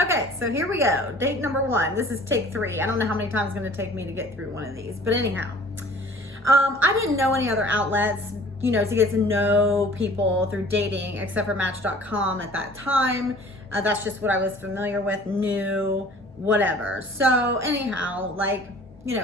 Okay, so here we go. Date number one. This is take 3. I don't know how many times it's going to take me to get through one of these, but anyhow. I didn't know any other outlets, to get to know people through dating except for Match.com at that time. That's just what I was familiar with, knew, whatever. So anyhow,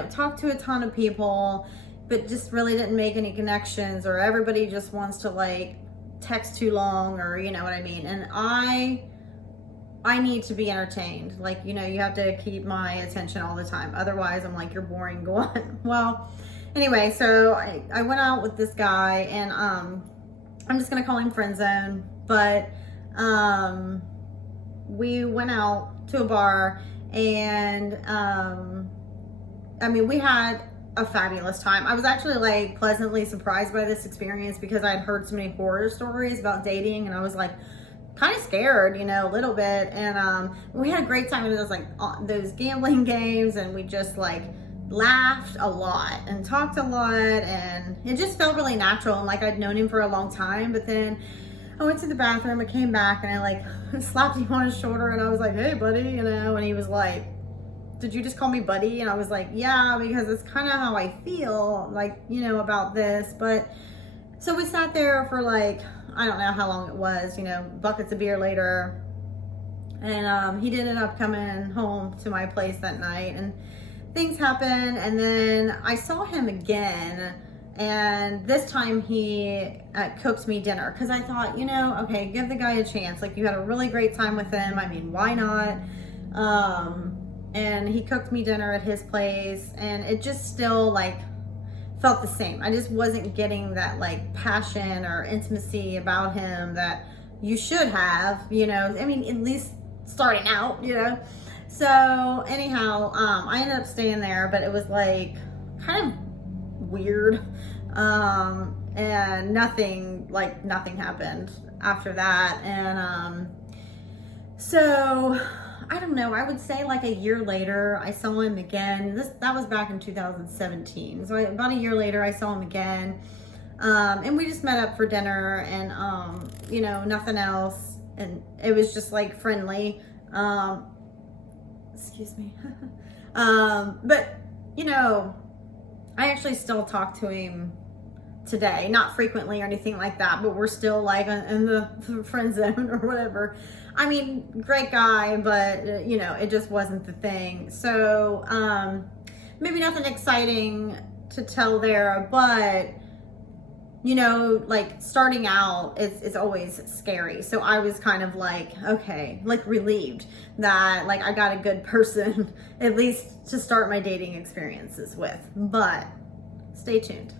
talked to a ton of people, but just really didn't make any connections, or everybody just wants to text too long, or you know what I mean. And I need to be entertained. You have to keep my attention all the time. Otherwise, I'm like, you're boring, go on. Well, anyway, so I went out with this guy, and I'm just gonna call him friend zone, but we went out to a bar, and we had a fabulous time. I was actually pleasantly surprised by this experience because I had heard so many horror stories about dating, and I was kind of scared, a little bit. And we had a great time. It was those gambling games, and we just laughed a lot and talked a lot, and it just felt really natural, and I'd known him for a long time. But then I went to the bathroom, I came back, and I slapped him on his shoulder, and I was like, hey buddy, and he was like, did you just call me buddy? And I was like, yeah, because it's kind of how I feel about this. But so we sat there for I don't know how long it was, buckets of beer later, and he ended up coming home to my place that night, and things happened. And then I saw him again, and this time he cooked me dinner, because I thought, okay, give the guy a chance. You had a really great time with him, why not? And he cooked me dinner at his place, and it just still felt the same. I just wasn't getting that passion or intimacy about him that you should have, at least starting out, So anyhow, I ended up staying there, but it was kind of weird. And nothing happened after that. And so I don't know, I would say a year later I saw him again. That was back in 2017. So about a year later I saw him again. And we just met up for dinner, and nothing else. And it was just friendly. Excuse me. But I actually still talk to him today, not frequently or anything like that, but we're still in the friend zone or whatever. Great guy, but it just wasn't the thing. So maybe nothing exciting to tell there, but starting out is always scary. So I was kind of okay, relieved that I got a good person at least to start my dating experiences with. But stay tuned.